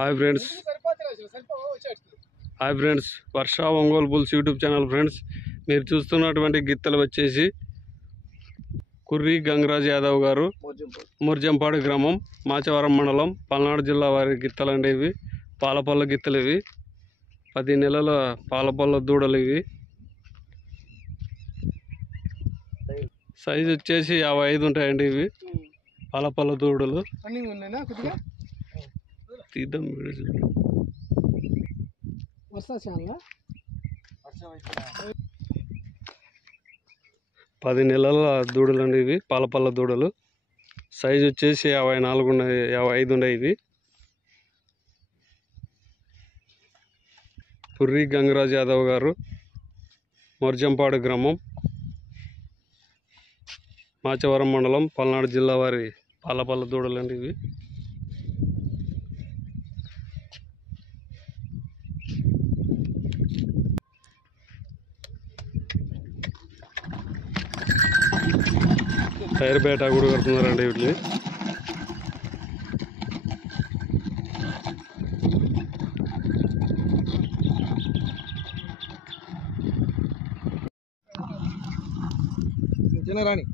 Hi friends, Varsha Ongole bulls YouTube channel friends. మీరు చూస్తున్నటువంటి గిత్తలు వచ్చేసి కుర్రి గంగరాజ్ యాదవ్ గారు, ముర్జంపాడు గ్రామం, మాచవరం మండలం, పల్నాడు జిల్లా వారి గిత్తలండి. ఇవి పాలపల్ల గిత్తలు. ఇవి 10 నెలల పాలపల్ల దూడలు. ఇవి సైజు వచ్చేసి 55 ఉంటాయండి. ఇవి పాలపల్ల దూడలు. తీద్దాం వీడియో. 10 నెలల దూడలు అండి. ఇవి పాలపల్ల దూడలు. సైజు వచ్చేసి 54 ఉన్నాయి, 55 ఉన్నాయి. ఇవి కుర్రి గంగరాజ్ యాదవ్ గారు, ముర్జంపాడు గ్రామం, మాచవరం మండలం, పల్నాడు జిల్లా వారి పాలపల్ల దూడలు అండి. ఇవి టైర్ బేట కూడా కడుతున్నారండి వీటిని. జనరాణి